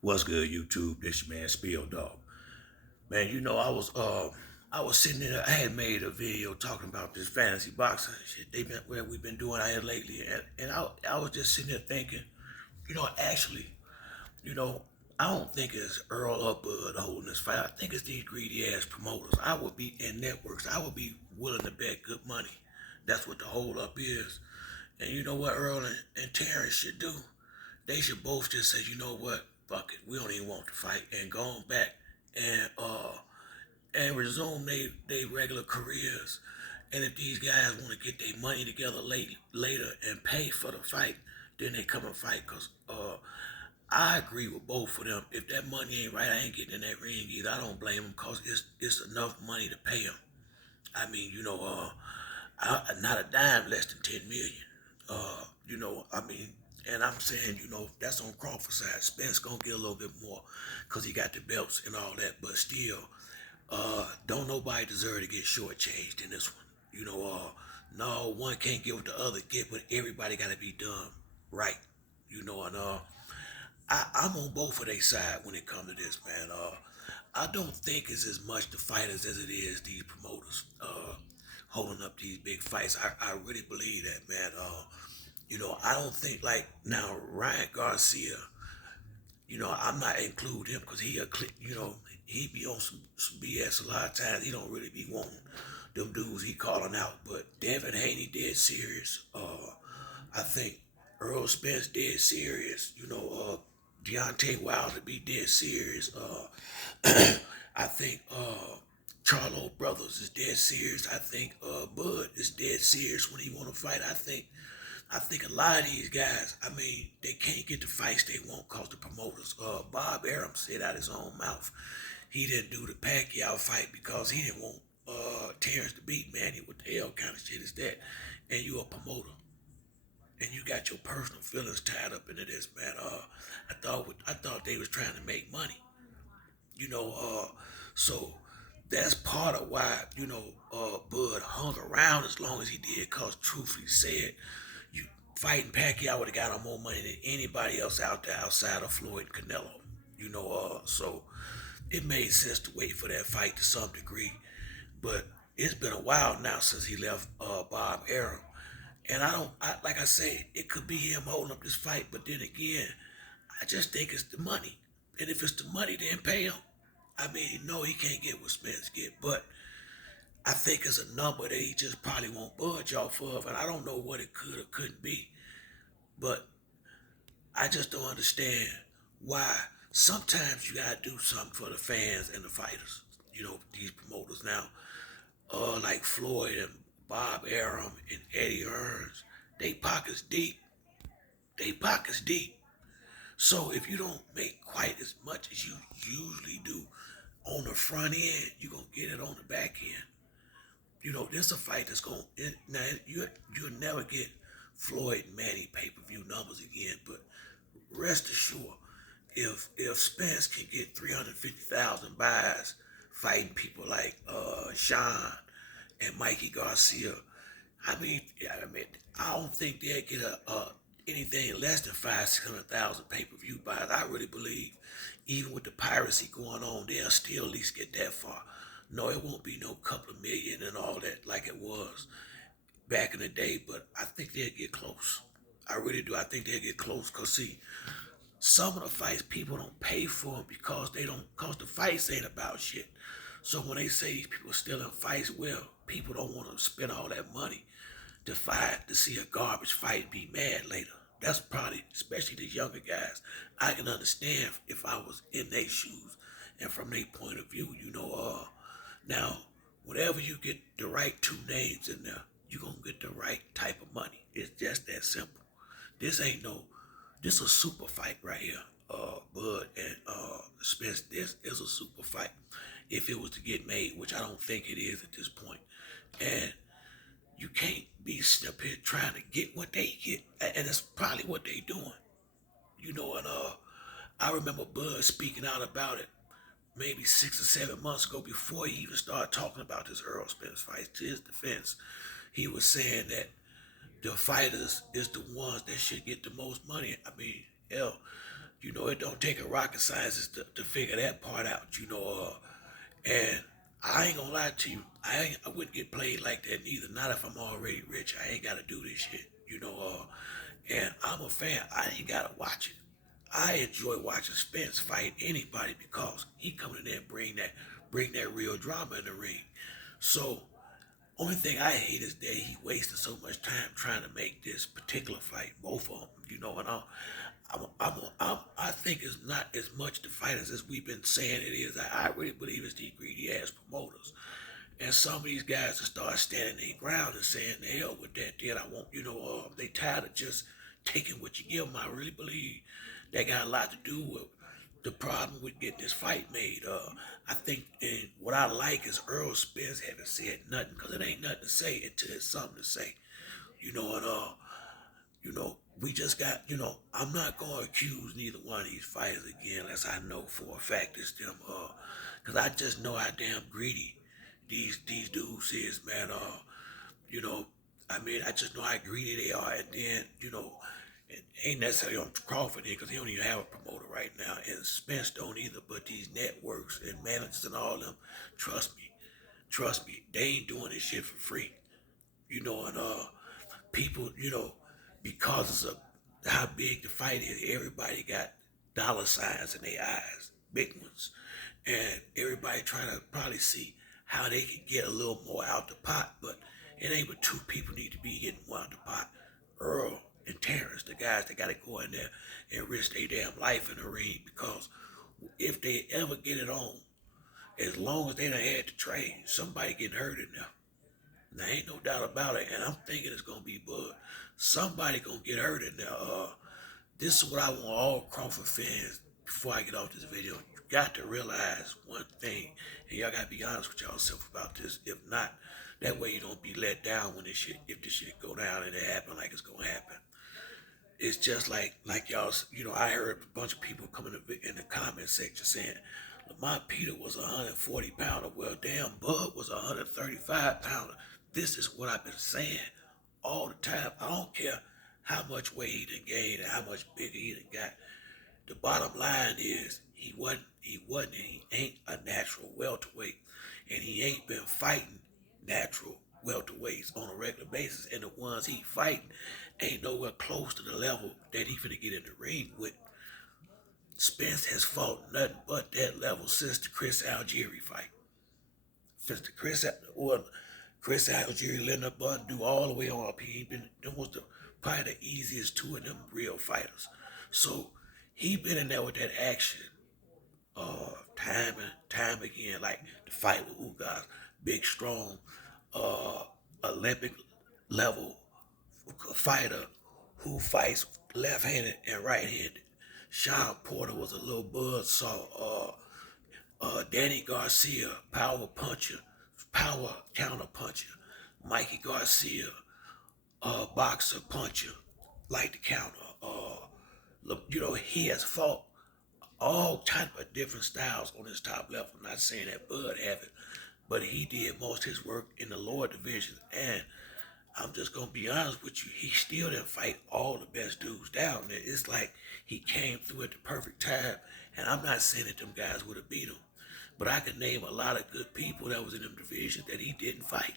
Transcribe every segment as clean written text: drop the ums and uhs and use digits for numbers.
What's good, YouTube? This your man Spill Dog. Man, I was sitting there. I had made a video talking about this fantasy boxing shit we've been doing out here lately, and I was just sitting there thinking, actually, you know, I don't think it's Earl or Bud holding this fight. I think it's these greedy ass promoters. I would be in networks. I would be willing to bet good money. That's what the hold up is. And you know what Earl and Terrence should do? They should both just say, you know what, fuck it, we don't even want to fight, and go on back and resume they regular careers. And if these guys want to get their money together later and pay for the fight, then they come and fight. Cause I agree with both of them. If that money ain't right, I ain't getting in that ring either. I don't blame them, cause it's enough money to pay them. I mean, not a dime less than 10 million. I mean, and I'm saying, that's on Crawford's side. Spence gonna get a little bit more because he got the belts and all that, but still, don't nobody deserve to get shortchanged in this one. No, one can't get what the other get, but everybody got to be done right. And I'm on both of their side when it comes to this, man. I don't think it's as much the fighters as it is these promoters holding up these big fights. I really believe that, man. I don't think like now Ryan Garcia. I'm not include him because he be on some BS a lot of times. He don't really be wanting them dudes he calling out. But Devin Haney dead serious. I think Earl Spence dead serious. Deontay Wilder be dead serious. I think Charlo Brothers is dead serious. I think Bud is dead serious when he want to fight. I think a lot of these guys, I mean, they can't get the fights they want cause the promoters. Bob Arum said out his own mouth he didn't do the Pacquiao fight because he didn't want Terrence to beat Manny. What the hell kind of shit is that? And you a promoter and you got your personal feelings tied up into this, man. I thought they was trying to make money, you know. So that's part of why Bud hung around as long as he did. Cause truthfully said, you fighting Pacquiao would have got him more money than anybody else out there outside of Floyd and Canelo. So it made sense to wait for that fight to some degree. But it's been a while now since he left Bob Arum. And like I said, it could be him holding up this fight, but then again, I just think it's the money. And if it's the money, then pay him. I mean, no, he can't get what Spence get, but I think it's a number that he just probably won't budge off of, and I don't know what it could or couldn't be. But I just don't understand why sometimes you gotta do something for the fans and the fighters. These promoters now, like Floyd and Bob Arum and Eddie Earns, they pockets deep. They pockets deep. So if you don't make quite as much as you usually do on the front end, you're gonna get it on the back end. This a fight that's going now you'll never get Floyd and Manny pay-per-view numbers again, but rest assured, if Spence can get 350,000 buys fighting people like Sean and Mikey Garcia, I don't think they'll get anything less than 500,000 600,000 pay-per-view buys. I really believe, even with the piracy going on, they'll still at least get that far. No, it won't be no couple of million and all that like it was back in the day, but I think they'll get close. I really do. I think they'll get close because see, some of the fights people don't pay for because they don't, because the fights ain't about shit. So when they say these people still in fights, well, people don't want to spend all that money to fight to see a garbage fight and be mad later. That's probably, especially the younger guys. I can understand if I was in their shoes and from their point of view. Now, whenever you get the right two names in there, you're gonna get the right type of money. It's just that simple. This ain't no, this a super fight right here. Bud and Spence, this is a super fight. If it was to get made, which I don't think it is at this point. And you can't be sitting up here trying to get what they get. And it's probably what they doing. And I remember Bud speaking out about it maybe 6 or 7 months ago before he even started talking about this Earl Spence fight. To his defense, he was saying that the fighters is the ones that should get the most money. I mean, hell, It don't take a rocket scientist to figure that part out. And I ain't gonna lie to you, I wouldn't get played like that neither. Not if I'm already rich. I ain't gotta do this shit. And I'm a fan. I ain't gotta watch it. I enjoy watching Spence fight anybody because he coming in there and bring that real drama in the ring. So only thing I hate is that he wasted so much time trying to make this particular fight, both of them. I think it's not as much the fighters as we've been saying it is. I really believe it's these greedy ass promoters. And some of these guys will start standing their ground and saying, the hell with that, then I won't, they tired of just taking what you give them. I really believe that got a lot to do with the problem with getting this fight made. I think, and what I like is Earl Spence haven't said nothing because it ain't nothing to say until there's something to say. And we just got, I'm not going to accuse neither one of these fighters again unless I know for a fact it's them. Because I just know how damn greedy these dudes is, man. You know, I just know how greedy they are. And then, it ain't necessarily on Crawford because he don't even have a promoter right now. And Spence don't either, but these networks and managers and all them, trust me, they ain't doing this shit for free. And people, because of how big the fight is, everybody got dollar signs in their eyes, big ones. And everybody trying to probably see how they can get a little more out the pot, but it ain't but two people need to be getting one out the pot. Earl and Terrence, the guys that gotta go in there and risk their damn life in the ring because if they ever get it on, as long as they done had to train, somebody getting hurt in there. There ain't no doubt about it, and I'm thinking it's gonna be Bud. Somebody gonna get hurt in there. This is what I want all Crawford fans before I get off this video. You got to realize one thing, and y'all gotta be honest with yourself about this. If not, that way you don't be let down when if this shit go down and it happen like it's gonna happen. It's just like y'all, I heard a bunch of people coming in the comment section saying Lamont Peter was a 140 pounder. Well, damn, Bud was a 135 pounder. This is what I've been saying all the time. I don't care how much weight he done gained and how much bigger he done got. The bottom line is and he ain't a natural welterweight. And he ain't been fighting natural welterweights on a regular basis. And the ones he fighting ain't nowhere close to the level that he finna get in the ring with. Spence has fought nothing but that level since the Chris Algieri fight. Since the Chris Algieri, Leonard Bun do all the way on up. He ain't been them was probably the easiest two of them real fighters. So he been in there with that action time and time again, like the fight with Ugas, big strong Olympic level fighter who fights left-handed and right-handed. Sean Porter was a little buzzsaw. Danny Garcia, power puncher, power counter puncher. Mikey Garcia, boxer puncher, like the counter. He has fought all type of different styles on his top level. I'm not saying that Bud haven't, but he did most of his work in the lower division. And I'm just gonna be honest with you, he still didn't fight all the best dudes down there. It's like he came through at the perfect time. And I'm not saying that them guys would have beat him, but I can name a lot of good people that was in them divisions that he didn't fight.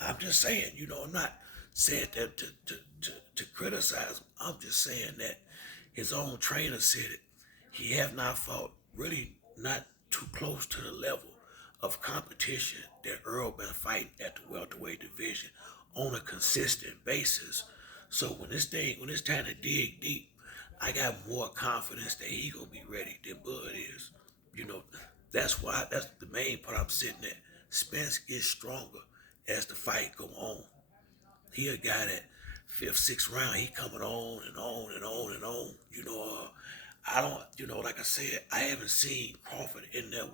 I'm just saying, I'm not saying that to criticize him. I'm just saying that his own trainer said it. He have not fought really not too close to the level of competition that Earl been fighting at the welterweight division on a consistent basis. So when it's time to dig deep, I got more confidence that he gonna be ready than Bud is. You know, that's the main part I'm sitting at. Spence gets stronger as the fight go on. He a guy that fifth, sixth round, he coming on and on and on and on. I don't, like I said, I haven't seen Crawford in there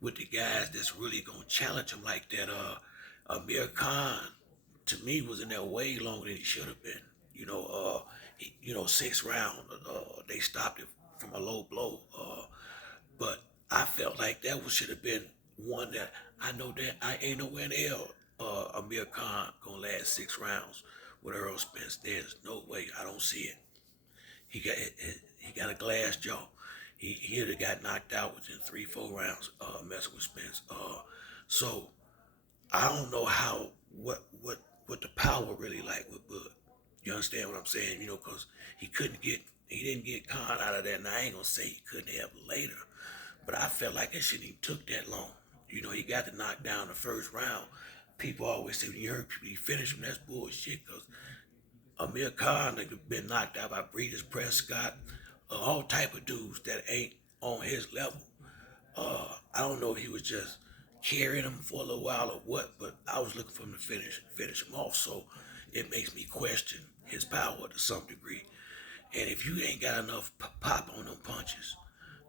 with the guys that's really gonna challenge him like that. Amir Khan, to me, was in there way longer than he should have been. Sixth round, they stopped it from a low blow. But I felt like that should have been one that I know that I ain't nowhere in hell Amir Khan gonna last 6 rounds with Errol Spence. There's no way. I don't see it. He got a glass jaw. He'd have got knocked out within 3 4 rounds. Messing with Spence. So I don't know how what the power really like with Bud. You understand what I'm saying? You know, cause he didn't get Khan out of there. And I ain't gonna say he couldn't have later, but I felt like it shouldn't even took that long. You know, he got to knock down the first round. People always say when you heard people he finished him, that's bullshit. Cause Amir Khan like, been knocked out by Breeders Prescott, all type of dudes that ain't on his level. I don't know if he was just carrying him for a little while or what, but I was looking for him to finish him off. So it makes me question his power to some degree. And if you ain't got enough pop on them punches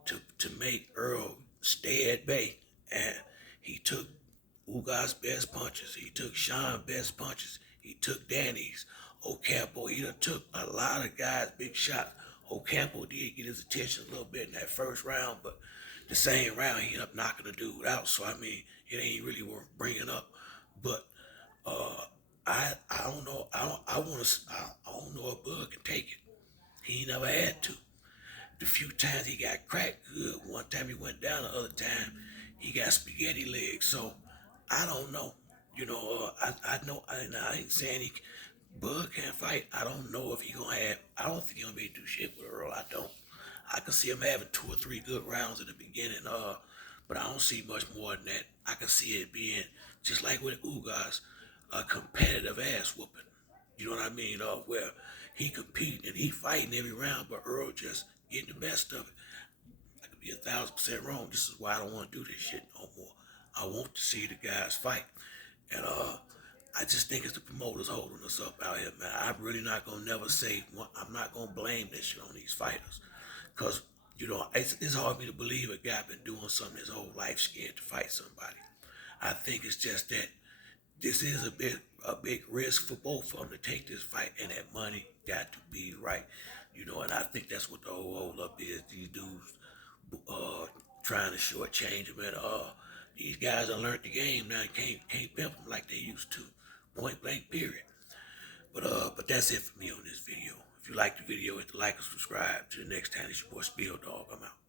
to make Earl stay at bay, and he took Ugas' best punches, he took Sean's best punches, he took Danny's, Ocampo, he done took a lot of guys' big shots. Ocampo did get his attention a little bit in that first round, but the same round he ended up knocking the dude out. So I mean, it ain't really worth bringing up. But uh, I don't know. I don't know if Bud can take it. He never had to. The few times he got cracked good, one time he went down, the other time he got spaghetti legs. So I don't know. You know, I know I ain't saying Bud can't fight. I don't know if he gonna have. I don't think he gonna be able to do shit with Earl. I don't. I can see him having 2 or 3 good rounds in the beginning. But I don't see much more than that. I can see it being just like with Ugas, a competitive ass whooping. You know what I mean? Where he competing and he fighting every round, but Earl just getting the best of it. I could be 1,000% wrong. This is why I don't want to do this shit no more. I want to see the guys fight, and I just think it's the promoters holding us up out here, man. I'm really not gonna never say. I'm not gonna blame this shit on these fighters, cause you know it's hard for me to believe a guy been doing something his whole life scared to fight somebody. I think it's just that this is a big risk for both of them to take this fight, and that money got to be right, you know. And I think that's what the whole hold up is. These dudes trying to shortchange them, and these guys have learned the game now. Can't pimp them like they used to. Point blank, period. But that's it for me on this video. If you like the video, hit the like and subscribe. Till the next time, it's your boy Spill Dog. I'm out.